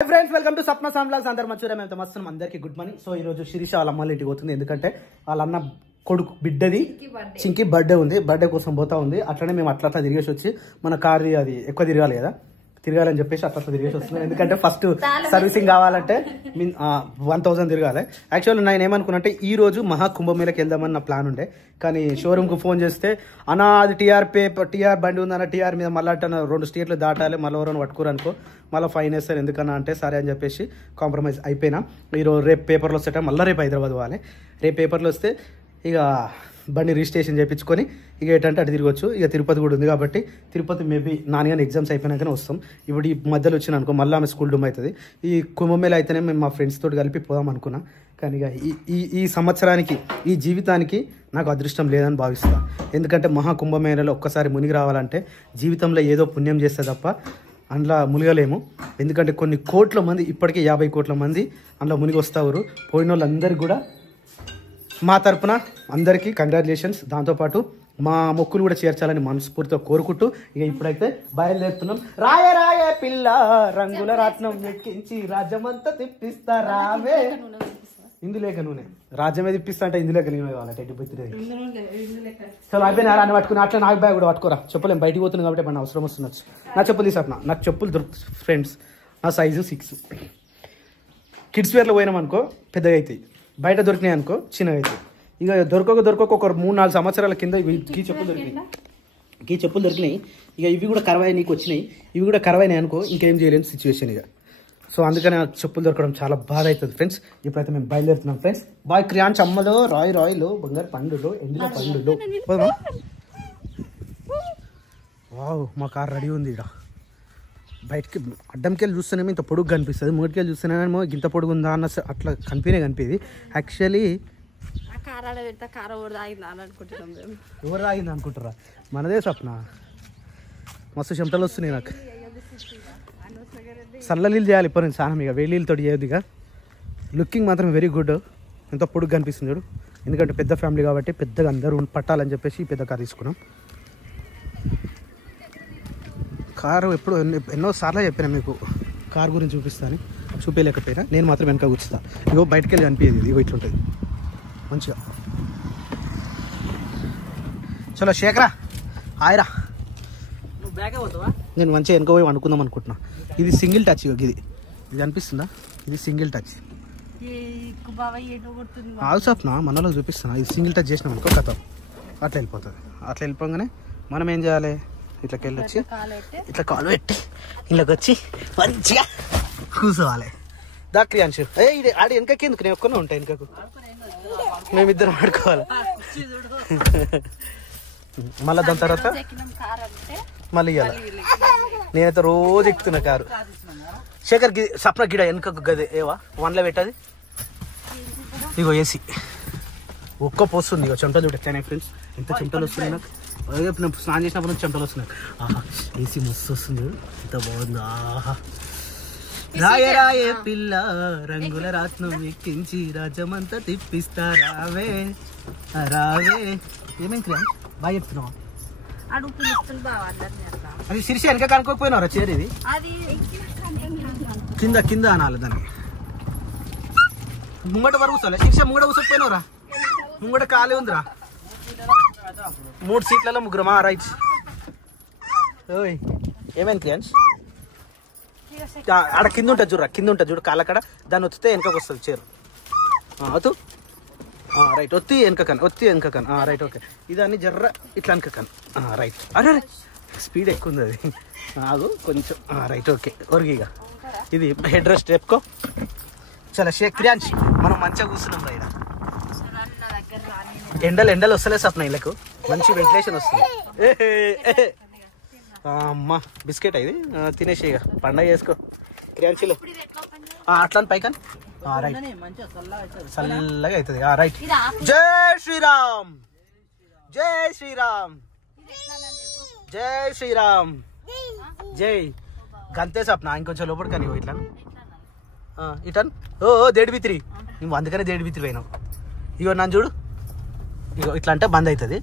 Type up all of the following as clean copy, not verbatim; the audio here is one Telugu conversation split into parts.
ఫ్రెండ్స్ వెల్కమ్ టు సప్న సామ్లాస్. అందరు మంచిగా మేము మస్తున్నాం. అందరికి గుడ్ మార్నింగ్. సో ఈ రోజు శిరీష వాళ్ళ అమ్మాయిల ఇంటికి పోతుంది. ఎందుకంటే వాళ్ళ అన్న కొడుకు బిడ్డది చింకి బర్త్డే ఉంది. బర్త్డే కోసం పోతా ఉంది. అట్లనే మేము అట్లా తిరిగేసి వచ్చి మన కార్ అది ఎక్కువ తిరగాలి కదా, తిరగాలని చెప్పేసి అట్లా తిరిగేసి వస్తున్నాం. ఎందుకంటే ఫస్ట్ సర్వీసింగ్ కావాలంటే 1000 తిరగాలి. యాక్చువల్లీ నేను ఏమనుకున్నంటే ఈ రోజు మహా కుంభమేళకి వెళ్దామని నా ప్లాన్ ఉండే. కానీ షోరూమ్ కు ఫోన్ చేస్తే అన్నా అది టీఆర్ బండి ఉందన్న, టీఆర్ మీద మళ్ళీ 2 స్టేట్లు దాటాలి, మళ్ళీ ఎవరైనా పట్టుకోరు అనుకో, మళ్ళీ ఫైన్ వేస్తారు ఎందుకన్నా అంటే సరే అని చెప్పేసి కాంప్రమైజ్ అయిపోయినా. ఈరోజు రేపు పేపర్లో వస్తే మళ్ళీ రేపు హైదరాబాద్ పోవాలి. రేపు పేపర్లో వస్తే ఇక బండి రిజిస్ట్రేషన్ చేయించుకొని ఇక ఏంటంటే అటు తిరగచ్చు. ఇక తిరుపతి కూడా ఉంది కాబట్టి తిరుపతి మేబీ నాన్నగాని ఎగ్జామ్స్ అయిపోయినాకనే వస్తాం. ఇప్పుడు ఈ మధ్యలో వచ్చిన అనుకో మళ్ళీ ఆమె స్కూల్ డూమ్ అవుతుంది. ఈ కుంభమేళ అయితేనే మేము మా ఫ్రెండ్స్ తోటి కలిపి పోదాం అనుకున్నా. కానీ ఇక ఈ సంవత్సరానికి ఈ జీవితానికి నాకు అదృష్టం లేదని భావిస్తాను. ఎందుకంటే మహా కుంభమేళలో ఒక్కసారి మునిగి రావాలంటే జీవితంలో ఏదో పుణ్యం చేస్తే తప్ప అందులో మునిగలేము. ఎందుకంటే కొన్ని కోట్ల మంది, ఇప్పటికే 50 కోట్ల మంది అందులో మునిగి వస్తారు. పోయిన వాళ్ళందరికీ కూడా మా తరపున అందరికీ కంగ్రాచులేషన్స్. దాంతోపాటు మా మొక్కులు కూడా చేర్చాలని మనస్ఫూర్తిగా కోరుకుంటూ ఇక ఇప్పుడైతే బయలుదేరుతున్నాం. రాయ రాయ పిల్ల రంగుల రాట్నం ఎక్కించి రాజ్యమంతా తిప్పిస్తా రావే. ఇందులేక నూనె రాజ్యమే తిప్పిస్తా అంటే ఇందులేక నూనె కావాలంటే చలో అయిపోయినా అని పట్టుకుని అట్లా నాకు బ్యాగ్ కూడా పట్టుకోరా. చెప్పలేం బయటికి పోతున్నాం కాబట్టి మన అవసరం వస్తుండొచ్చు. నా చెప్పులు తీసాను. నాకు చెప్పులు దొరుకుతాయి ఫ్రెండ్స్. నా సైజు 6. కిడ్స్ వేర్లో పోయినాం అనుకో పెద్దగా అవుతాయి, బయట దొరికినాయి అనుకో చిన్నగా అవుతాయి. ఇక దొరకక ఒక 3-4 సంవత్సరాల కింద ఈ చెప్పులు దొరికినాయి. ఇక ఇవి కూడా కరవాయి, నీకు వచ్చినాయి. ఇవి కూడా కరవాయినాయి అనుకో ఇంకేం చేయలేని సిచ్యువేషన్ ఇక. సో అందుకని ఆ చెప్పులు దొరకడం చాలా బాధ అవుతుంది ఫ్రెండ్స్. ఇప్పుడైతే మేము బయలుదేరుతున్నాం ఫ్రెండ్స్. బాయ్ క్రియాన్స్ అమ్మలో రాయిలో బంగారు పండులో ఎండిన పండులో. వావ్ మా కార్ రెడీ ఉంది. ఇక్కడ బయటకి అడ్డంకెళ్ళి చూస్తేనేమో ఇంత పొడుగు కనిపిస్తుంది, మూడికెళ్ళి చూస్తేనేమో ఇంత పొడుగు ఉందా అన్న అట్లా కనిపించేది. యాక్చువల్లీ ఎవరు తాగింది అనుకుంటారా? మనదే స్వప్న. మస్తు చెమటలు వస్తున్నాయి నాకు. చల్ల నీళ్ళు చేయాలి ఇప్పుడు నేను స్నానం. ఇక వేడి నీళ్ళతో చేయదు. ఇక లుకింగ్ మాత్రం వెరీ గుడ్. ఎంతో పొడుగు కనిపిస్తుంది చూడు. ఎందుకంటే పెద్ద ఫ్యామిలీ కాబట్టి పెద్దగా అందరూ పట్టాలని చెప్పేసి పెద్ద కార్ తీసుకున్నాం. కారు ఎన్నో సార్లు చెప్పినా మీకు కార్ గురించి చూపిస్తాను, చూపించలేకపోయినా. నేను మాత్రం వెనక కూర్చుతా. ఇగో బయటకు వెళ్ళి కనిపించేది. ఇగో ఇట్లుంటుంది మంచిగా. చలో శేఖరా ఆయరా. నువ్వు బ్యాగే పోతావా? నేను మంచిగా వెనక పోయి అనుకుందాం అనుకుంటున్నా. ఇది సింగిల్ టచ్. ఇది అనిపిస్తుందా? ఇది సింగిల్ టచ్. ఆల్సోప్నా మనలో చూపిస్తున్నా. ఇది సింగిల్ టచ్ చేసినాం అనుకో కథ అట్లా వెళ్ళిపోతుంది. అట్లా వెళ్ళిపోగానే మనం ఏం చేయాలి? ఇట్లకి వెళ్ళొచ్చి ఇట్లా కాలు పెట్టి ఇళ్ళకి వచ్చి మంచిగా కూర్చోవాలి. దా క్రియాంశు ఆడి వెనకకి ఎందుకు? నేను ఒక్కనే ఉంటాయి వెనకకు. మేమిద్దరం ఆడుకోవాలి. మళ్ళీ దాని తర్వాత మళ్ళీ ఇవ్వాలి. నేనైతే రోజు ఎక్కుతున్నా కారు. శేఖర్ సప్న గిడ వెనకకు గది ఏవా 1లో పెట్టది. ఇగో ఏసీ ఒక్క పోస్తుంది. ఇగో చెమటలు చూడట్లేనే ఫ్రెండ్స్. ఎంత చెమటలు వస్తున్నాయి నాకు. నేను స్నానం చేసినప్పుడు నుంచి చెమటలు వస్తున్నాయి. ఆహా ఏసీ మస్తు వస్తుంది. ఎంత బాగుంది. ఆహా రాయ రాయ పిల్ల రంగుల రాట్నం ఎక్కించి రాజ్యమంతా తిప్పిస్తా రావే రావే. ఏమేం క్రియా బాగా చెప్తున్నావా? అది శిరీష వెనక కనుక్కోకపోయినారా చీర? ఇది కింద అనాలి దాన్ని. ముంగట వరకు వస్తా శిరీష. ముంగట కూర్చోకపోయినారా? ముంగట ఖాళీ ఉందిరా. 3 సీట్లలో 3 రైట్. ఓయ్ ఏమైంది క్రియాన్స్? ఆడ కింద ఉంటుంది చూడరా, కింద ఉంటుంది చూడు కాళ్ళక్కడ. దాన్ని ఒత్తితే వెనకకు వస్తుంది చీర. ఒత్తు రైట్. ఒత్తి వెనక కన్ రైట్. ఓకే ఇదాన్ని జర్ర ఇట్లా వెనక కన్ రైట్. అరే స్పీడ్ ఎక్కువ ఉంది అది. ఆగు కొంచెం రైట్. ఓకే ఒరిగిగా ఇది హెడ్ రెస్ట్ చెప్పుకో. చాలా క్రియాన్స్ మనం మంచిగా కూర్చున్నాం రైట్. ఎండలు వస్తలే సప్న ఇళ్ళకు. మంచి వెంటిలేషన్ వస్తుంది. అమ్మా బిస్కెట్ ఇది తినేసి ఇక పండగ చేసుకో క్రియాంశీలు. అట్లా పైకన్ రైట్. చల్లగా అవుతుంది రైట్. జై శ్రీరామ్ జై శ్రీరామ్ జై శ్రీరామ్ జై. గంతే సప్న ఇంకొంచెం లోపల కానీ ఇట్లా ఇటన్. దేడి బిత్రి నువ్వు అందుకనే దేడి బిత్రి పోయినావు. ఇగో నన్ను చూడు. ఇగో ఇట్లా అంటే బంద్ అవుతుంది,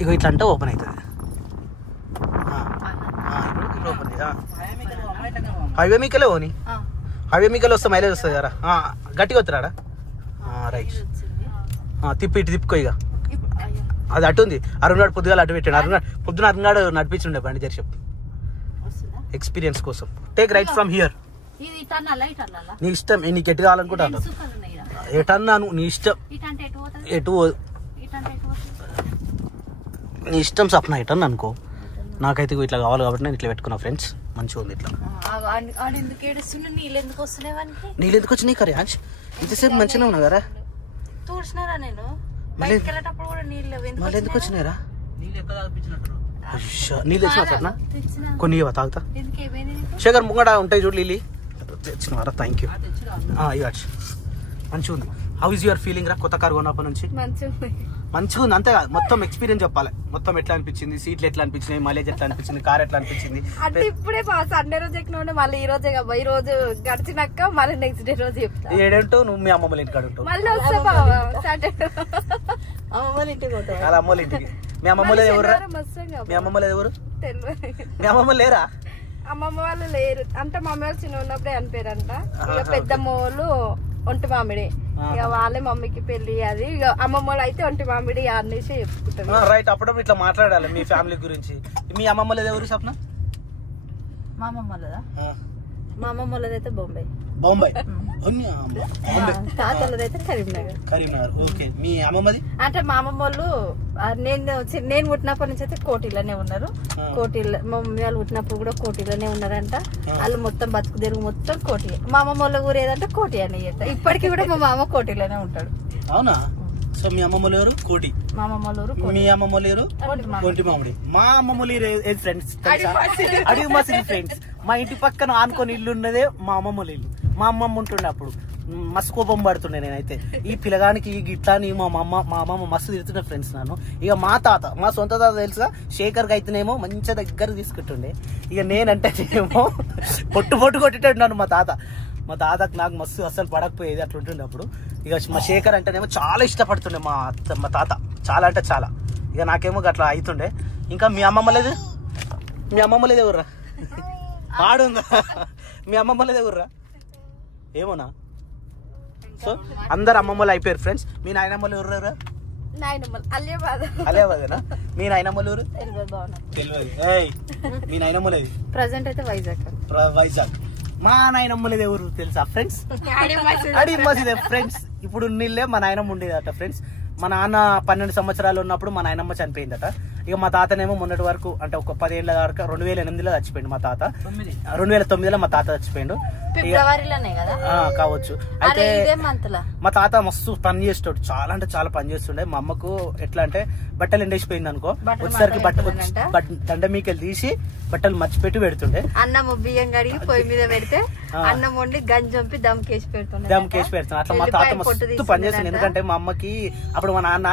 ఇగో ఇట్లా అంటే ఓపెన్ అవుతుంది. హైవే మీకెళ్ళే పోనీ అవే మీకల్ వస్తే మైలేజ్ వస్తుంది కదా గట్టిగా వస్తారా రైట్ తిప్పి ఇటు తిప్పుకో ఇక అది అటు ఉంది అరుణాడు పొద్దుగాల అటు పెట్టాడు పొద్దున అరుణాడు నడిపించుండే బండి జరిసేపు ఎక్స్పీరియన్స్ కోసం టేక్ రైట్ ఫ్రమ్ హియర్ నీ ఇష్టం నీకు ఎటు కావాలనుకుంటాను ఎటన్నాను నీ ఇష్టం ఎటు నీ ఇష్టం సప్న ఎటన్నా అనుకో నాకైతే ఇట్లా కావాలి కాబట్టి నేను ఇట్లా పెట్టుకున్నా ఫ్రెండ్స్ మంచిగా ఉంది ఇట్లా నీళ్ళు ఎందుకు వచ్చినాయి కరే ఇంతసేపు మంచిగా ఉన్నా కదా మళ్ళీ ఎందుకు వచ్చినాయిరా నీళ్ళు తెచ్చినా సప్న కొన్ని తాగుతా శేఖర్ ముంగడ ఉంటాయి చూడు లీలి తెచ్చినారా థ్యాంక్ యూ మంచిగా ఉంది హౌ ఇస్ యువర్ ఫీలింగ్ రా కొత్త కారు కొన్నప్పటి నుంచి మంచిగా ఉంది అంతే మొత్తం ఎక్స్పీరియన్స్ చెప్పాలి మొత్తం ఎట్లా అనిపించింది సీట్లు ఎట్లా అనిపించినాయి మైలేజ్ ఎట్లా అనిపించింది కార్ ఎట్లా అనిపించింది అంటే ఇప్పుడే సండే రోజు ఎక్కిన మళ్ళీ ఈ రోజే ఈ రోజు గడిచినాక మళ్ళీ నెక్స్ట్ డే రోజు చెప్తా ఏడంటూ నువ్వు మీ అమ్మమ్మ ఇంటికి ఉంటావు మళ్ళీ వస్తా బావా అమ్మమ్మ ఇంటికి పోతావు అలా అమ్మోళ్ళ ఇంటికి మీ అమ్మమ్మ లేదు ఎవరు మీ అమ్మమ్మ లేదు ఎవరు మీ అమ్మమ్మ లేరా అమ్మమ్మ వాళ్ళు లేరు అంటే మా అమ్మ వాళ్ళు చిన్న ఉన్నప్పుడే అనిపోయారంట ఇక పెద్దమ్మ వాళ్ళు ఒంటి మామిడి ఇక వాళ్ళే మమ్మీకి పెళ్లి అది ఇక అమ్మమ్మ వాళ్ళు అయితే ఒంటి మామిడి అనేసి చెప్పుకుంటారు రైట్ అప్పుడప్పుడు ఇట్లా మాట్లాడాలి మీ ఫ్యామిలీ గురించి మీ అమ్మమ్మ లేదు ఎవరు స్వప్న మా అమ్మమ్మ వాళ్ళదా మా అమ్మమ్మ వాళ్ళదైతే బొంబాయి తాతలదైతే కరీంనగర్ ఓకే మీ అమ్మమ్మది అంటే మా అమ్మమ్మ వాళ్ళు నేను పుట్టినప్పటి నుంచి అయితే కోటిలోనే ఉన్నారు కోటిలో మా మమ్మీ వాళ్ళు పుట్టినప్పుడు కూడా కోటిలోనే ఉన్నారంట వాళ్ళు మొత్తం బతుకు తెరుగు మొత్తం కోటి మా అమ్మమ్మ వాళ్ళ ఊరు ఏదంటే కోటి అని ఇప్పటికీ కూడా మా మామ కోటిలోనే ఉంటాడు అవునా సో మీ అమ్మమ్మ లేరు కోటి మా అమ్మమ్మ ఊరు మీ అమ్మమ్మ లేరు ఒంటి మామిడి మా అమ్మమ్మ లేరు ఫ్రెండ్స్ అడిగి మా సిరి ఫ్రెండ్స్ మా ఇంటి పక్కన ఆనుకొని ఇల్లు ఉన్నదే మా అమ్మమ్మ ఇల్లు మా అమ్మమ్మ ఉంటుండే అప్పుడు మస్తు కోపం పడుతుండే నేనైతే ఈ పిల్లగానికి ఈ గిట్లాని మా అమ్మమ్మ మస్తు తిరుగుతుండే ఫ్రెండ్స్ నన్ను ఇక మా తాత మా సొంత తాత తెలుసా శేఖర్కి అయితేనేమో మంచిగా దగ్గర తీసుకుంటుండే ఇక నేనంటేనేమో పొట్టు కొట్టేటాడు నన్ను మా తాతకు నాకు మస్తు అస్సలు పడకపోయేది అట్లా ఉంటుండే అప్పుడు ఇక మా శేఖర్ అంటేనేమో చాలా ఇష్టపడుతుండే మా తాత చాలా అంటే చాలా ఇక నాకేమో అట్లా అవుతుండే ఇంకా మీ అమ్మమ్మ లేదు ఎవర్రా ఆడుందా మీ అమ్మమ్మ లేదు ఎవర్రా ఏమోనా సో అందరు అమ్మమ్మలు అయిపోయారు ఫ్రెండ్స్ మీ నాయనమ్మలు ఎవరు అలియాబాదేనా మీ నాయనమ్మలు ఎవరు తెలియదు మీ నాయనమ్మలేదు ప్రెసెంట్ అయితే వైజాగ్ మా నాయనమ్మలేదు ఎవరు తెలుసా ఫ్రెండ్స్ అడి మసీదే ఫ్రెండ్స్ ఇప్పుడు నీళ్ళే మా నాయనమ్మ ఉండేదట ఫ్రెండ్స్ మా నాన్న 12 సంవత్సరాలు ఉన్నప్పుడు మా నాయనమ్మ చనిపోయిందట ఇక మా తాతనేమో మొన్నటి వరకు అంటే ఒక 10 ఏళ్ళ వరకు 2008లో చచ్చిపోయిండు మా తాత 2009లో మా తాత చచ్చిపోయిండు కావచ్చు అయితే మా తాత మస్తు పని చేస్తాడు చాలా అంటే చాలా పని చేస్తుండే మా అమ్మకు ఎట్లా అంటే బట్టలు ఎండేసిపోయింది అనుకో వచ్చేసరికి దండ మీకెళ్ళి తీసి బట్టలు మర్చిపెట్టి పెడుతుండే అన్నం బియ్యం కడిగి పొయ్యి మీద పెడితే అన్నం వండి గంజంపి దమ్కేసి పెడుతుండే అట్లా మా తాత మస్తు పని చేస్తుండే ఎందుకంటే మా అమ్మకి అప్పుడు మా నాన్న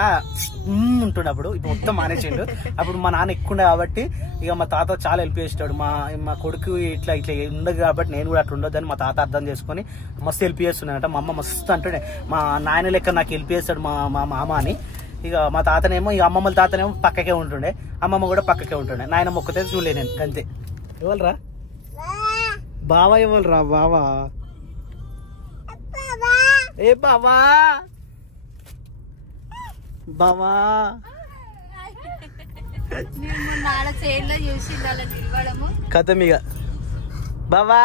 ఉంటుండే అప్పుడు ఇప్పుడు మొత్తం మానేసిండు అప్పుడు మా నాన్న ఎక్కువ కాబట్టి ఇక మా తాత చాలా హెల్ప్ చేస్తాడు మా కొడుకు ఇట్లా ఉండదు కాబట్టి నేను కూడా అట్లా ఉండొద్దని మా తాత అర్థం చేసుకుని మస్తు హెల్ప్ చేస్తున్నాడట మా అమ్మ మస్తు అంటుండే మా నాయన లెక్క నాకు హెల్ప్ చేస్తాడు మా మామ అని ఇక మా తాతనేమో ఇక అమ్మమ్మల తాతనేమో పక్కకే ఉంటుండే అమ్మమ్మ కూడా పక్కకే ఉంటుండే నాయనమ్మ ఒక్కతే చూడలే నేను అంతే ఇవ్వాలరా బావా ఇవ్వాలరా బావా ఏ బావా బావా కథం ఇక బావా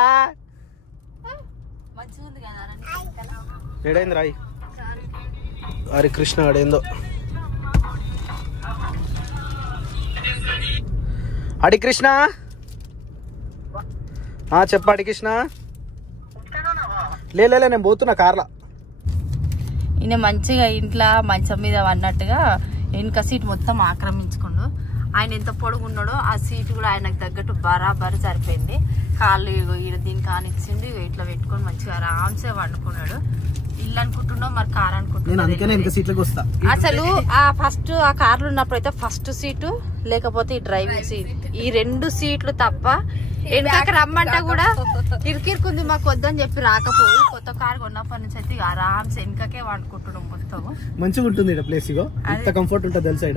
ఏడైంది రాయి హరి కృష్ణ ఆడేందో అడి కృష్ణ చెప్ప అడి కృష్ణ లే నేను పోతున్నా కార్లా ఈయన మంచిగా ఇంట్లో మంచం మీద అన్నట్టుగా వెనుక సీట్ మొత్తం ఆక్రమించుకుండు ఆయన ఎంత పొడుగున్నాడో ఆ సీట్ కూడా ఆయనకు తగ్గట్టు బరాబర్ సరిపోయింది కాళ్ళు ఈయన దీనికి కానిచ్చింది ఇట్లా పెట్టుకొని మంచిగా ఆరామ్సే వండుకున్నాడు ఇల్లు అనుకుంటున్నావు మరి కార్ అనుకుంటున్నా అసలు ఫస్ట్ ఆ కార్లు ఉన్నప్పుడు అయితే ఫస్ట్ సీటు లేకపోతే ఈ డ్రైవింగ్ సీట్ ఈ 2 సీట్లు తప్ప వెనకకి రమ్మంటే కూడా ఇరికిరుకుంది మాకు వద్దని చెప్పి రాకపోయి కొత్త కార్ కొన్నప్పటి నుంచి అయితే ఆరామ్స్ వెనకకే వండుకుంటున్నాం మొత్తం మంచిగా ఉంటుంది ప్లేస్ ఇంత కంఫర్ట్ ఉంటుంది తెలుసా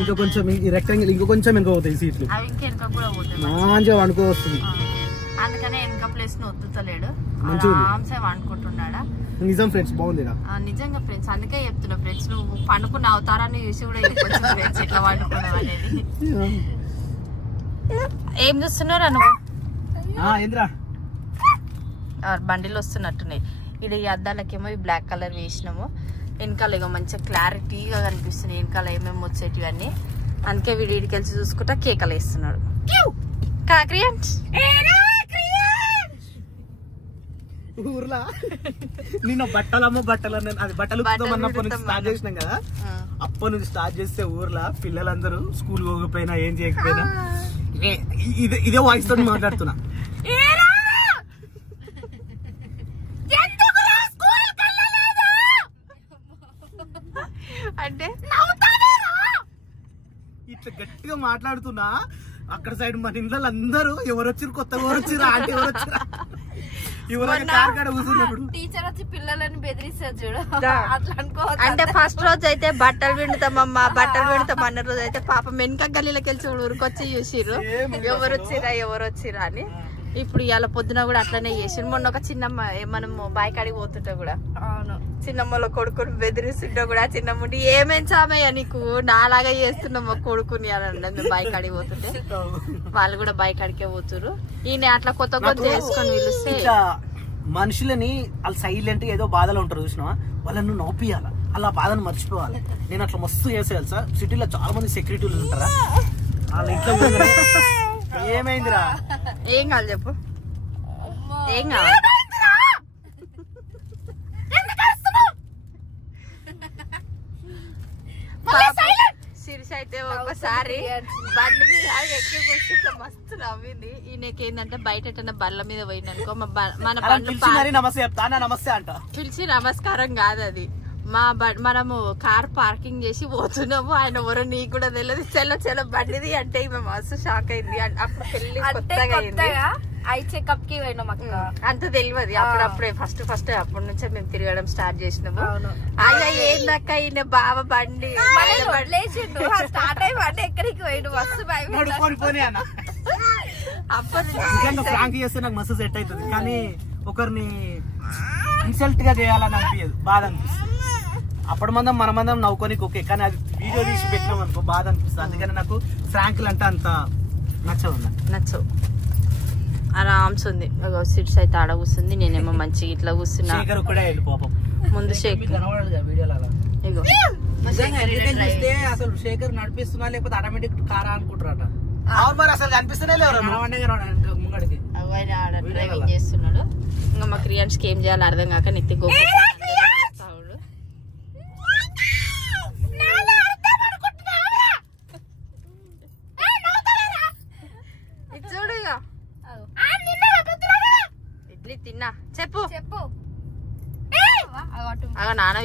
ఇంకా కొంచెం రెక్టాంగిల్ ఇంకో కొంచెం వెనుక పోతాయి సీట్లు అవి ఇంకెనక కూడా పోతాయి మంచిగా వండుకో వస్తుంది అందుకనే వెనక ప్లేస్ ని వద్దుతలేడు, మంచిగా ఉంది. ఆరాంసే వండుకుంటున్నాడా. నిజం ఫ్రెండ్స్, బాగుంది ఈడ. నిజంగా ఫ్రెండ్స్, అందుకే చెప్తున్నా ఫ్రెండ్స్, నువ్వు పండుకున్న అవతారాన్ని చూసి కూడా చెప్పొచ్చు ఫ్రెండ్స్ ఇట్లా వండుకోవడం అనేది. ఏం చూస్తున్నారా నువ్వు? ఏంద్రా బండిలు వస్తున్నట్టున్నాయి. ఇది ఈ అద్దాలకేమో ఈ బ్లాక్ కలర్ వేసినాము, వెనకాల ఇక మంచిగా క్లారిటీగా కనిపిస్తున్నాయి వెనకాల ఏమేమి వచ్చేటివి అన్ని. అందుకే వీడికి వెళ్ళి చూసుకుంటా కేకలు వేస్తున్నాడు. ఊర్లా నిన్న బట్టలు అది బట్టలు అన్నప్పటి నుంచి స్టార్ట్ చేసినాం కదా, అప్పటి నుంచి స్టార్ట్ చేస్తే ఊర్లో పిల్లలందరూ స్కూల్ పోకపోయినా ఏం చేయకపోయినా ఇదే వాయిస్ తోటి మాట్లాడుతున్నా. అంటే ఇట్లా గట్టిగా మాట్లాడుతున్నా. అక్కడ సైడ్ మన ఇంట్లో అందరూ ఎవరు వచ్చారు, కొత్తగా ఎవరు వచ్చారు, ఆంటీ ఎవరు వచ్చారా, టీచర్ వచ్చి పిల్లలని బెదిరిస్తారు చూడు, అట్లా అనుకో. అంటే ఫస్ట్ రోజు అయితే బట్టలు పిండుతామమ్మా బట్టలు పిండుతాం అన్న రోజు అయితే పాపం వెనక గల్లీలోకి వెళ్ళి చూడు ఊరికొచ్చి చూసిర్రు ఎవరు వచ్చిరా అని. ఇప్పుడు ఇవాళ పొద్దున కూడా అట్లనే చేసి మొన్న ఒక చిన్నమ్మ మనము బాయికాడికి పోతుంటే కూడా చిన్నమ్మలో కొడుకుని బెదిరిస్తుంటే కూడా చిన్నమ్మ ఏమేం చామయ్య నీకు నాలాగా చేస్తున్నామో కొడుకుని అని అన్నది. మేము బాయికాడికి పోతుంటే వాళ్ళు కూడా బాయికాడికే పోతురు. ఈయన అట్లా కొత్త కొత్త చేసుకొని పిలిస్తే మనుషులని వాళ్ళు సైలెంట్ ఏదో బాధలో ఉంటారు చూసినావా, వాళ్ళను నవ్వుపియాల, అలా బాధను మర్చిపోవాలి. నేను అట్లా మస్తు చేసేయాలి సార్. సిటీలో చాలా మంది సెక్యూరిటీలు ఉంటారా, వాళ్ళ ఇంట్లో ఏమైందిరా, ఏం కావాలి చెప్పు, ఏం కావాలి? శిరీష అయితే ఒకసారి బండి మీద ఎక్కి కూర్చుంటే మస్తు నవ్వింది. ఈయనకి ఏంటంటే బయట ఎట్టన్నా బండ్ల మీద పోయిందనుకో మన బండ్లు నమస్తే అంట పిలిచి నమస్కారం కాదు అది, మనము కార్ పార్కింగ్ చేసి పోతున్నాము, ఆయన ఎవరో నీకు కూడా తెలియదు, చెల్ల బండిది అంటే మేము మస్తు షాక్ అయింది. అప్పుడు పెళ్లి కొత్తగా అయింది, ఐ చెకప్ కి పోయినాం అక్క, అంత తెలియదు. అప్పుడప్పుడే ఫస్ట్ అప్పటి నుంచే మేము తిరగడం స్టార్ట్ చేసినాము. అలా ఏందక్క ఈయన బావ బండి స్టార్ట్ అయ్యి బండి ఎక్కడికి పోయిన మస్తు భయం. ఫ్రాంక్ చేస్తే నాకు మస్తు సెట్ అవుతుంది, కానీ ఒకరిని ఇన్సల్ట్ గా చేయాలని అనిపించదు, బాధ అనిపిస్తుంది. అప్పటి మన మందం నవ్వుకొని ఓకే, కానీ అది వీడియో తీసి పెట్టినాం అనుకో బాధ అనిపిస్తుంది. అందుకని నాకు ఫ్రాంక్లు అంటే అంత నచ్చవు. ఆరామ్స్ ఉంది సీట్స్ అయితే ఆడ కూర్చుంది, నేనేమో మంచిగా ఇట్లా కూర్చున్నా. ముందు అసలు శేఖర్ నడిపిస్తున్నా లేకపోతే ఆటోమేటిక్ కారా అనుకుంటారట, అసలు కనిపిస్తూనే ముంగడికి డ్రైవింగ్ చేస్తున్నాడు. ఇంకా మా క్రియాన్స్ కి ఏం చేయాలో అర్థం కాక నెత్తి గోపు చూడు ఇడ్లీ తిన్నా చెప్పు నాన్న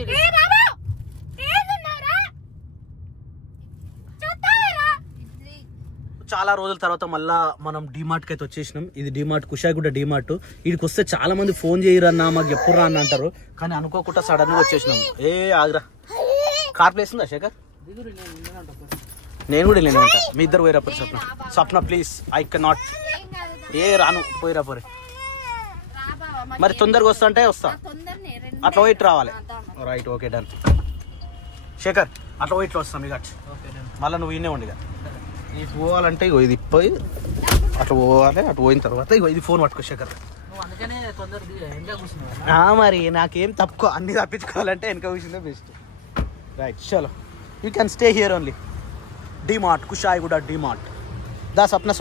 చాలా రోజుల తర్వాత మళ్ళా మనం డిమార్ట్ కి అయితే వచ్చేసినాం. ఇది డిమార్ట్, కుషాయిగూడ డిమార్ట్. వీడికి వస్తే చాలా మంది ఫోన్ చేయరన్నా మాకు ఎప్పుడు అన్న అంటారు, కానీ అనుకోకుండా సడన్ గా వచ్చేసినాం. ఆగ్రా కార్ ప్లేస్ ఉందా శేఖర్? నేను కూడా నేను ఉంటా, మీ ఇద్దరు పోయిరా స్వప్న ప్లీజ్, ఐ కెన్ నాట్ రాను పోయిరా పోరే. మరి తొందరగా వస్తా అట్లా పోయిట్ రావాలి. Right okay done. శేఖర్ అట్లా పోయిట్లో వస్తాం ఇక, మళ్ళీ నువ్వు ఈయనే ఉండి నీకు పోవాలంటే ఇగో ఇది పోయి అట్లా పోవాలి. అటు పోయిన తర్వాత ఇగో ఇది ఫోన్ పట్టుకో శేఖర్. మరి నాకేం తప్పుకో, అన్ని తప్పించుకోవాలంటే వెనక కూర్చుందే బెస్ట్. రైట్ చలో, you can stay here only. DMart, Kushaiguda DMart. దా స్వప్న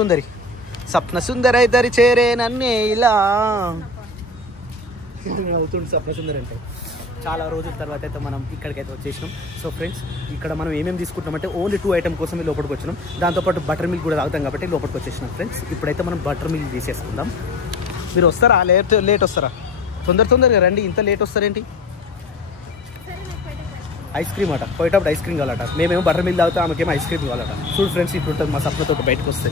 సుందరి ఇద్దరి చేరే నన్నే ఇలా అవుతుంది. స్వప్న సుందరి అంటే చాలా రోజుల తర్వాత అయితే మనం ఇక్కడికైతే వచ్చేసినాం. సో ఫ్రెండ్స్, ఇక్కడ మనం ఏమేమి తీసుకుంటామంటే ఓన్లీ 2 ఐటమ్ కోసం లోపలికి వచ్చినాం. దాంతోపాటు బటర్ మిల్క్ కూడా తాగుతాం కాబట్టి లోపలికి వచ్చేసినాం. ఫ్రెండ్స్, ఇప్పుడైతే మనం బటర్ మిల్క్ తీసేసుకుందాం. మీరు వస్తారా? లేట్ వస్తారా? తొందరగా రండి. ఇంత లేట్ వస్తారేంటి? ఐస్ క్రీమ్ అట, పోయేటప్పుడు ఐస్ క్రీమ్ కావాలట. మేమేమో బటర్ మిల్క్ తాగుతాం, ఆమెకేమో ఐస్ క్రీమ్ కావాలట. చూడు ఫ్రెండ్స్, ఇప్పుడు ఉంటుంది మా సప్నతో బయటకు వస్తే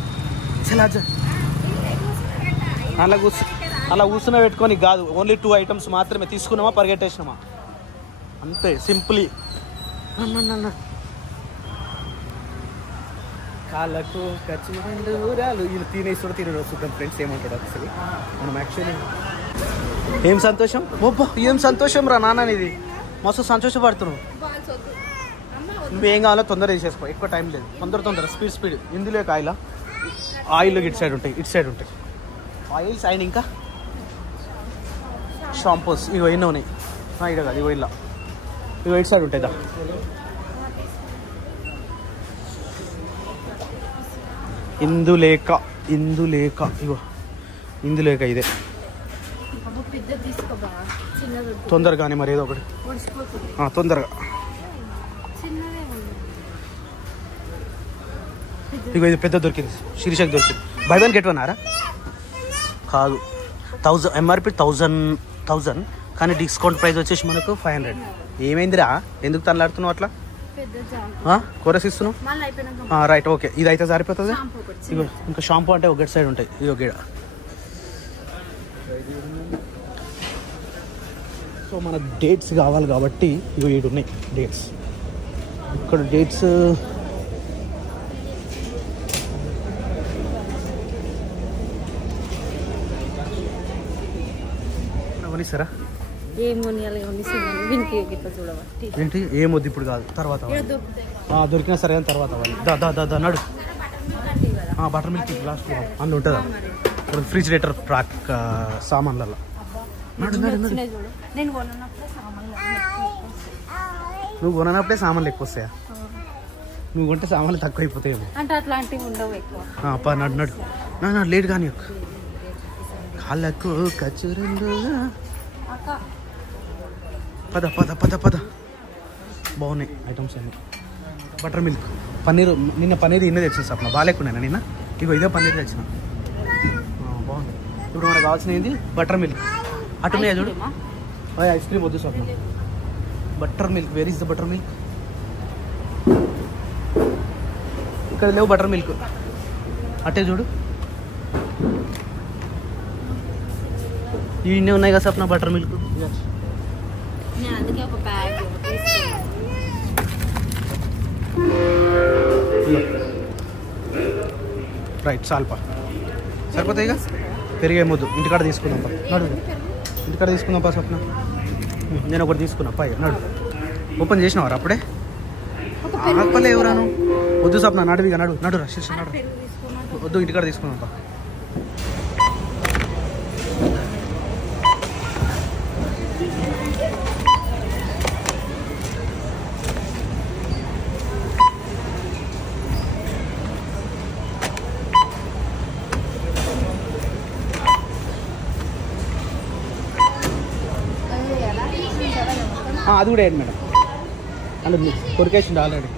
అలా కూర్చున్న పెట్టుకొని కాదు, ఓన్లీ 2 ఐటమ్స్ మాత్రమే తీసుకున్నామా, పరిగెట్టేసినామా, అంతే సింపుల్లీ. కాళ్ళకు ఖర్చు ఊరాలు వీళ్ళు తినేసి తినడు చూద్దాం ఫ్రెండ్స్ ఏమంటాడు అసలు. మనం యాక్చువల్లీ ఏం సంతోషం ఓబ్బా ఏం సంతోషం రా నాన్న ఇది మస్తు సంతోషపడుతున్నావు. నువ్వేం కావాలో తొందర చేసేసుకో, ఎక్కువ టైం లేదు, తొందర స్పీడ్. ఇందులో ఆయిల్ ఇటు సైడ్ ఉంటాయి ఆయిల్స్ ఆయన ఇంకా షాంపూస్ ఇగో ఎన్నో ఉన్నాయి. ఇక కాదు ఇగో ఇలా ఇగో ఇటు సైడ్ ఉంటాయిదా. ఇందులేక ఇగో ఇందులేక ఇదే తొందరగానే మరి ఏదో ఒకటి తొందరగా. ఇగో ఇది పెద్ద దొరికింది, శిరీషకు దొరికింది. బై వన్ గెట్ వన్ ఆరా కాదు 1000 ఎంఆర్పి 1000 కానీ డిస్కౌంట్ ప్రైస్ వచ్చేసి మనకు 500. ఏమైందిరా ఎందుకు తనలాడుతున్నావు అట్లా కోరస్ ఇస్తున్నావు? రైట్ ఓకే ఇది అయితే సరిపోతుంది. ఇగో ఇంకా షాంపూ అంటే ఒక సైడ్ ఉంటాయి. ఇగో గిడ సో మనకు డేట్స్ కావాలి కాబట్టి ఇగో 7 ఉన్నాయి డేట్స్. ఇక్కడ డేట్స్ కొనిస్తారా? ఏంటి ఏమొద్దు ఇప్పుడు కాదు, తర్వాత దొరికినా సరే అని తర్వాత నడు. బటర్ మిల్క్ లాస్ట్ అందులో ఉంటుందా రిఫ్రిజిరేటర్ ట్రాక్ సామాన్లలో. నువ్వు కొనప్పుడే సామాన్లు ఎక్కువ వస్తాయా? నువ్వు కొంటే సామాన్లు తక్కువ అయిపోతాయేమో అంటే అట్లాంటివి ఉండవు ఎక్కువ. నడు లేట్ కానీ కాళ్ళకు కచ్చురండు పద బాగున్నాయి ఐటమ్స్ అన్నీ. బటర్ మిల్క్ పన్నీర్ నిన్న పన్నీర్ ఇన్నే తెచ్చిన సప్న బాగాలేకున్నాను నిన్న. ఇగో ఇదే పన్నీర్ తెచ్చిన బాగుంది. ఇప్పుడు మనకు కావాల్సింది బటర్ మిల్క్. అటున్నాయా చూడు. ఐస్ క్రీమ్ వద్దు Sapna. Butter milk where is the butter milk? ఇక్కడ లేవు బటర్ మిల్క్. అట్టే చూడు ఇవన్నీ ఉన్నాయి కదా సప్న బటర్ మిల్క్. రైట్ సాల్పా సరిపోతాయి ఇక. పెరిగేమొద్దు, ఇంటికాడ తీసుకుందాం నడు. ఇంటికాడ తీసుకుందాం సప్న. నేను ఒకటి తీసుకున్నా పై నడు. ఓపెన్ చేసినవారు అప్పుడే ఆపలే ఎవరాను వద్దు సప్న. నడువిగా నడు రష్ నడు వద్దు, ఇంటికాడ తీసుకుందాం. అది కూడా ఏంటి మేడం అంటే ఉరికేసిండు ఆల్రెడీ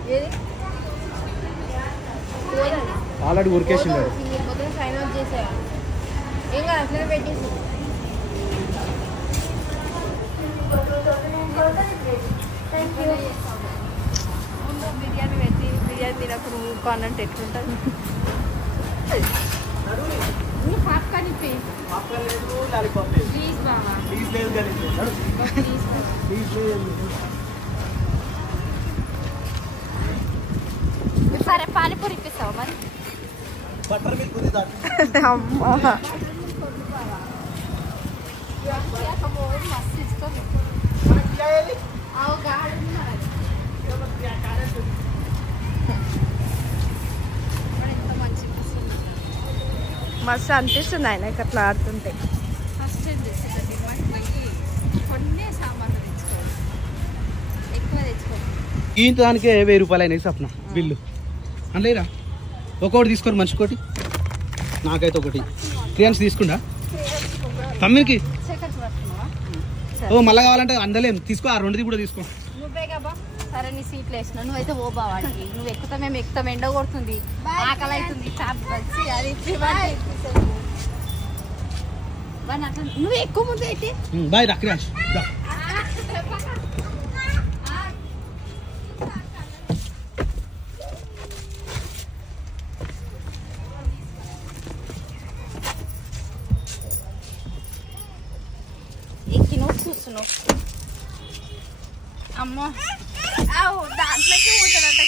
ఉరికేసిండు. బిర్యానీ తినప్పుడు ఊరుకోనంటే ఎట్లుంటుంది? సరే పానీపూరి ఇప్పిస్తావా మరి? బటర్ మిల్క్ ఉంది మస్తు అనిపిస్తుంది ఆయనకి అట్లా ఆడుతుంటే. ఫస్ట్ ఏం చేసేదండి కొన్ని సామాన్లు తెచ్చుకోవాలి, ఎక్కువ తెచ్చుకోవాలి. ఈ దానికే 1000 రూపాయలు అయినాయి సప్న బిల్లు. అంతేరా ఒక్కొక్కటి తీసుకొని మనిషికోటి. నాకైతే ఒకటి క్రియాన్స్ తీసుకుండా తమ్మికి మళ్ళీ కావాలంటే అందలేం తీసుకో. ఆ 2 కూడా తీసుకో. నువ్వే కాబా సరే నీ సీట్లు వేసిన నువ్వైతే ఓ బావాడికి. నువ్వు ఎక్కుతా మేము ఎక్కుతాం, ఎండ కొడుతుంది, ఆకలి అవుతుంది, చాప్ వచ్చి అది నువ్వు ఎక్కువ ముందు అయితే బాయ్ రా క్రియాన్స్. ఎక్కి నువ్వు చూస్తున్నావు అమ్మో దాంట్లోకి పోతాడంట.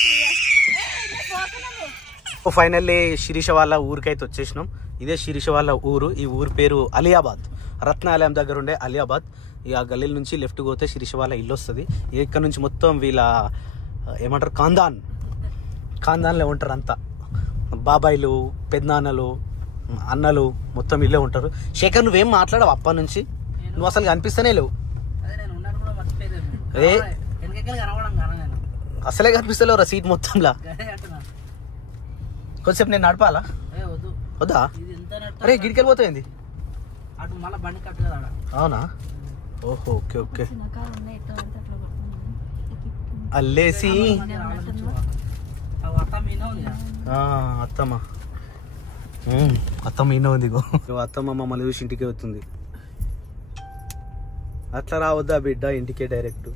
ఫైనల్లీ శిరీష వాళ్ళ ఊరికైతే వచ్చేసినాం. ఇదే శిరీష వాళ్ళ ఊరు. ఈ ఊరు పేరు అలియాబాద్. రత్నాలయం దగ్గర ఉండే అలియాబాద్. ఈ ఆ గల్లీ నుంచి లెఫ్ట్ పోతే శిరీష వాళ్ళ ఇల్లు వస్తుంది. ఇక్కడ నుంచి మొత్తం వీళ్ళ ఏమంటారు ఖాందాన్లే ఉంటారు అంతా. బాబాయిలు, పెద్దనాన్నలు, అన్నలు మొత్తం ఇల్లే ఉంటారు. శేఖర్ నువ్వేం మాట్లాడవు అప్పటి నుంచి, నువ్వు అసలు కనిపిస్తేనే లేవు. అసలే కనిపిస్తలేవురా సీట్ మొత్తంలా. కొంచెంసేపు నేను నడపాలా? వద్దా? అరే గిడికి వెళ్ళిపోతాయింది. అవునా? ఓహో ఓకే ఓకే. అల్లేసి అత్తమ్మ ఈయన ఉంది. అత్తమ్మ మమ్మల్ని చూసి ఇంటికి వస్తుంది. అట్లా రావద్దా బిడ్డ ఇంటికే డైరెక్ట్?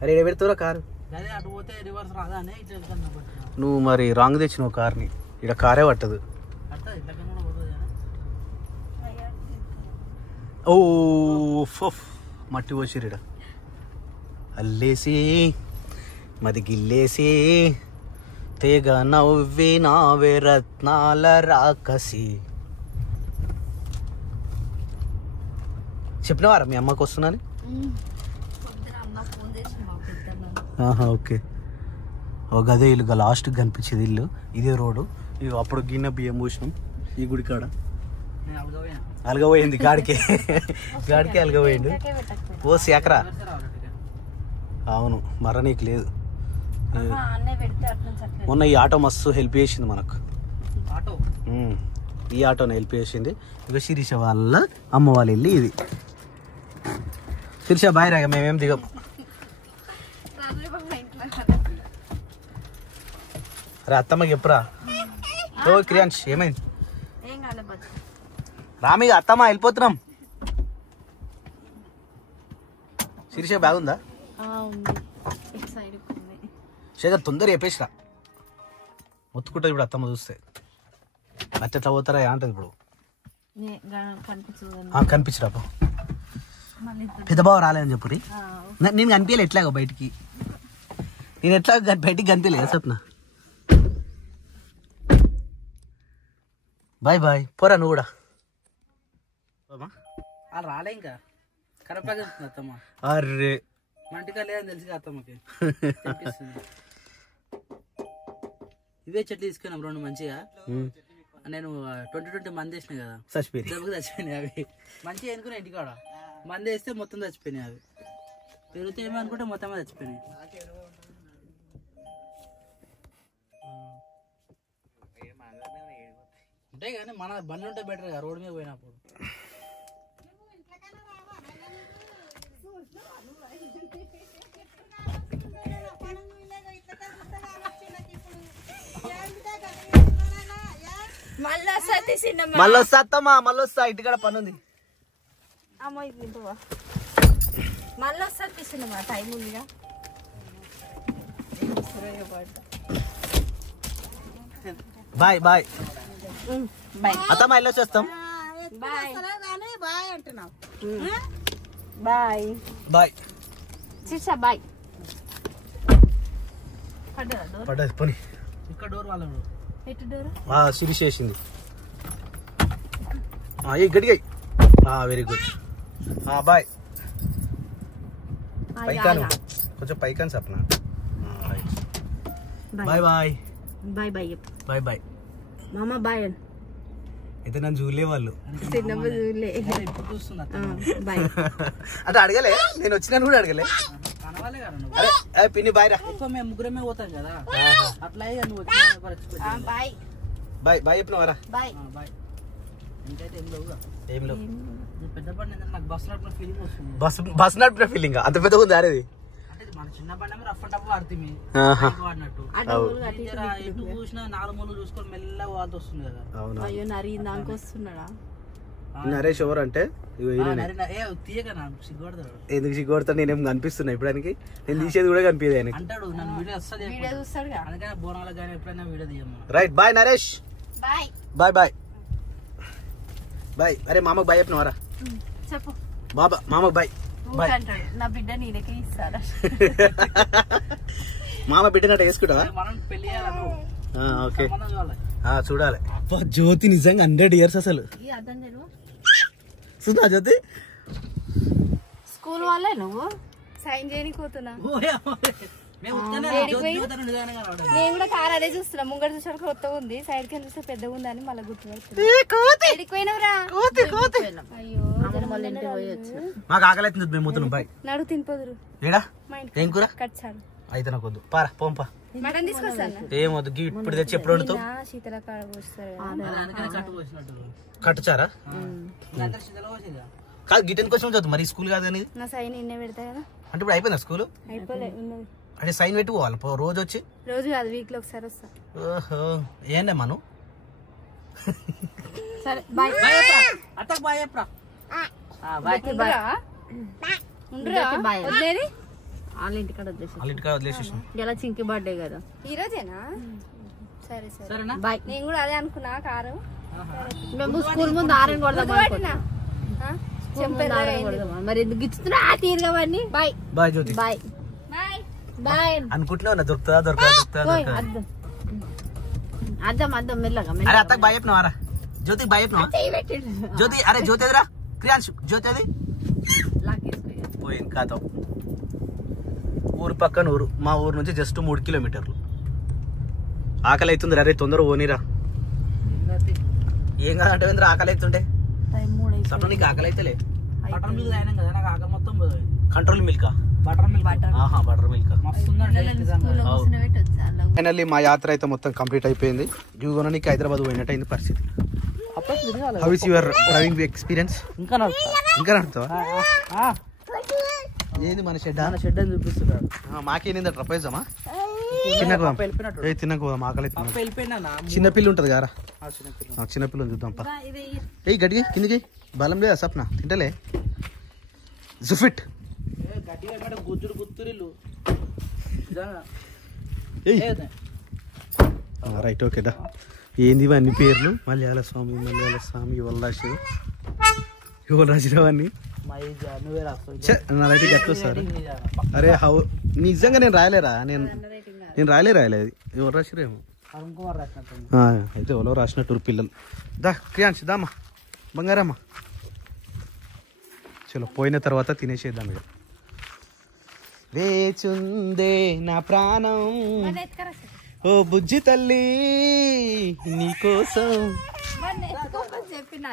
అరే ఏడ పెడతావురా కారు? నువ్వు మరి రాంగ్ తెచ్చినావు కార్ని. ఇక్కడ కారే పట్టదు. ఓ మట్టి పోసిరిడ. అల్లేసి మది గిల్లేసి తెగ నవ్వి నావే రత్నాల రాకసి. చెప్పినవారా మీ అమ్మకి వస్తున్నాను? ఓకే. ఒక గదే ఇల్లు లాస్ట్కి కనిపించేది ఇల్లు. ఇదే రోడ్డు. ఇవి అప్పుడు గిన్నె బియ్యం పోసినాం ఈ గుడి కాడ. అలగపోయింది గాడికి అలగపోయిండు. ఓ సేకరా. అవును మర నీకు లేదు. మొన్న ఈ ఆటో మస్తు హెల్ప్ చేసింది మనకు. ఈ ఆటోనే హెల్ప్ చేసింది. ఇక శిరీష వాళ్ళ అమ్మ వాళ్ళ ఇల్లు ఇది. శిరీష బాయ్ రాగా మేమేం దిగం. అరే అత్తమ్మకి చెప్పురా. ఓ క్రియాన్స్ ఏమైంది? రామి అత్తమ్మ వెళ్ళిపోతున్నాం. శిరీష బాగుందా? శేఖర్ తొందర చెప్పేసిరా. మొత్తుకుంటుంది ఇప్పుడు అత్తమ్మ చూస్తే. అట్లా పోతారా అంటది ఇప్పుడు. కనిపించరా పెద్ద బావ రాలేదని చెప్పురి. నేను కనిపించలే ఎట్లాగో బయటికి. నేను ఎట్లా బయటికి కనిపించలే సప్న. బాయ్ బాయ్ పోరా నువ్వు కూడా. రాలే ఇంకా కరెక్ట్ అత్తమ్మ. అర్రే మంటిగా లేదని తెలిసి అత్తమ్మకి ఇవే చెట్లు తీసుకున్నాం 2 మంచిగా. నేను 20 మంది వేసినాయి కదా, చచ్చిపోయినాయి. అవి మంచిగా అనుకున్నా ఇంటికాడ మంది వేస్తే మొత్తం చచ్చిపోయినాయి. అవి పెరిగితే ఏమో అనుకుంటే మొత్తం చచ్చిపోయినాయి. ఉంటాయి కానీ మన బండ్లు ఉంటే బెటర్ కదా రోడ్డు మీద పోయినప్పుడు. మళ్ళీ వస్తా అత్తమ్మా, మళ్ళీ వస్తా. ఇంటికాడ పని ఉంది. బాయ్ బాయ్ అత్తమ్మా వెళ్ళొచ్చి వస్తాం. Bye bye Sirisha bye. పడ్డది పోనీ. ఇక్కడ డోర్ వాళ్ళ శిరీష వేసింది. గట్టిగా. Very good. బాయ్. పైకాను కొంచెం పైకాను చెప్పనా. Bye bye bye bye bye bye మామ బాయ్. అయితే నన్ను చూడలే వాళ్ళు. అంటే అడగలే, నేను వచ్చినాను కూడా అడగలే. పిన్ని బాయ్ రా. మేము ముగ్గురమే పోతాం కదా అట్లా. బాయ్ బాయ్ బాయ్ చెప్పినవారా? బాయ్. ఇంకైతే ఏం లేవు. పెద్ద బండి నాకు బస్ నడిపిన ఫీలింగ్ వస్తుంది. బస్ నడిపిన ఫీలింగ్ అంత పెద్దగా ఉంది. అరేది మన చిన్న బండి రఫ్ అండ్ టఫ్ వాడుతుంది వాడినట్టు. ఎటు చూసినా 4 మూలు చూసుకొని మెల్లగా వాళ్ళతో వస్తుంది కదా. అయ్యో నరి దానికి వస్తున్నాడా? నరేష్ ఎవరు అంటే ఎందుకు సిగ్గుపడతాడు? నేనేం కనిపిస్తున్నా ఇప్పడానికి? నేను తీసేది కూడా కనిపించదు ఆయన అంటాడు. నన్ను వీడియో అందుకని బోనాలకు కానీ ఎప్పుడైనా వీడియో తీయమ్మా. Right bye Naresh. Bye bye bye bye. అరే మామకు బాయ్ చెప్పినవారా? చెప్పు బాబా. మామకు బాయ్. నా బిడ్డ నీకే ఇస్తారా? మామ బిడ్డనట్టు వేసుకుంటావా? ఓకే చూడాలి. జ్యోతి నిజంగా 100 years అసలు. చూద్దా జ్యోతి స్కూల్ వాళ్ళే నువ్వు సైన్ చేయడానికి పోతున్నా. నేను కూడా కార్ అదే చూస్తున్నా. ముంగడ చూసాడు కొత్త ఉంది, సైడ్ కి చూస్తే పెద్దగా ఉంది అని మళ్ళీ గుర్తుపడుతున్నా. మాకు ఆకలి అవుతుంది, మేము పోతున్నాం. బాయ్ నడు తినిపోదురు. ఏం కూర కట్చారు అయితే నాకు వద్దు. పారా పోంపా. మటన్ తీసుకొస్తాను. ఏం వద్దు, ఇప్పుడు తెచ్చి ఎప్పుడు వండుతావు? శీతల కాడ పోస్తారు కట్టుచారా కాదు, గిటెన్ కోసం చదువు మరి. స్కూల్ కాదు అనేది నా సైన్ నిన్నే పెడతా కదా. అంటే ఇప్పుడు అయిపోయిందా స్కూల్? అయిపోలే, ఉన్నది. అంటే సైన్ పెట్టి పోవాలి రోజు వచ్చి? రోజు కాదు, వీక్ లో ఒకసారి వస్తా. ఓహో ఏంటే మనం. సరే బాయ్. వాళ్ళ ఇంటికాడ వదిలేసి ఇలా చింకి బర్త్డే కదా ఈ రోజేనా? సరే సరే బాయ్. నేను కూడా అదే అనుకున్నా. కారు మేము స్కూల్ ముందు ఆరెంజ్ కొడదాం మరి ఎందుకు ఇస్తున్నా తీరుగా వాడిని. బాయ్ బాయ్ జ్యోతి. బాయ్ బాయ్ అనుకుంటున్నా దొరుకుతుందా దొరుకుతుందా. అద్దం అద్దం మెల్లగా. అరే అత్తకు బాయ్ చెప్పినావారా? జ్యోతికి బాయ్ చెప్పినావా? జ్యోతి అరే జ్యోతి ఎదురా క్రియాన్ష్ జ్యోతి అది పోయింది కాదు. ఊరు పక్కన ఊరు, మా ఊరు నుంచి జస్ట్ 3 kilometers. ఆకలి అవుతుంది. అరే తొందర పోనీరా. ఏం కాదంటే ఏంద్ర ఆకలి అవుతుంటే సప్న నీకు ఆకలి అయితే లేదు. Control milk butter milk. Finally మా యాత్ర అయితే మొత్తం కంప్లీట్ అయిపోయింది. నీకు హైదరాబాద్ పోయినట్టు అయింది పరిస్థితి. How is your driving experience? ఇంకా నడుపుతావా? ఏంది మన షెడ్ అని చూపిస్తున్నాడు. మాకేంది ట్రపేజమా? తినకపోదాం ఆకలి. చిన్నపిల్లి ఉంటది కదా, చిన్నపిల్లని చూద్దాం. ఏ గడిగి కిందికి బలం లేదా సప్న? తింటలే జుఫిట్ రైట్. ఓకేదా? ఏంది ఇవన్నీ పేర్లు? మలయాళ స్వామి యువరాజురావు అన్ని నాదైతే గట్టు సార్. అరే హౌ నిజంగా నేను రాయలేరా? నేను రాయలేదు. ఎవరు రాసిరేమో అయితే ఎవరో రాసినట్టు పిల్లలు. దా క్రియాంశ్ దామా బంగారమ్మా. చలో పోయిన తర్వాత తినేసేద్దాం. ఇక వేచుందే నా ప్రాణం ఓ బుజ్జి తల్లి నీకోసం చెప్పిన